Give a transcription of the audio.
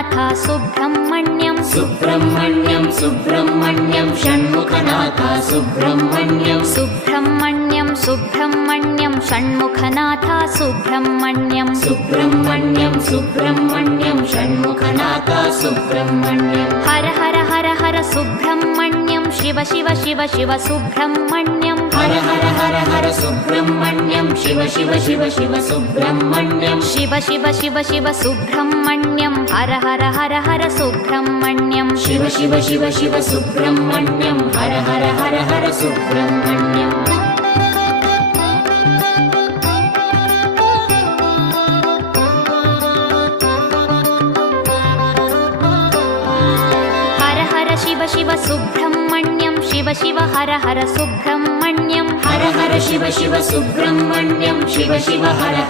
Shanmukhanath Subrahmanyam Subrahmanyam Subrahmanyam Shanmukhanath Subrahmanyam Subrahmanyam Subrahmanyam Shanmukhanath Subrahmanyam Subrahmanyam Subrahmanyam Shanmukhanath Subrahmanyam Har Har Har Har Subrahmanyam Shiva Shiva Shiva Shiva Subrahmanyam Har Har Har Har Subrahmanyam Shiva Shiva Shiva Shiva Subrahmanyam Shiva Shiva Shiva Shiva Subrahmanyam Har Har Har Har Subrahmanyam Shiva Shiva Shiva Shiva Subrahmanyam Har Har Har Har Subrahmanyam Har Har Shiva Shiva Subrahmanyam Shiva Shiva Har Har Subrahmanyam Har Har Shiva Shiva Subrahmanyam Shiva Shiva Har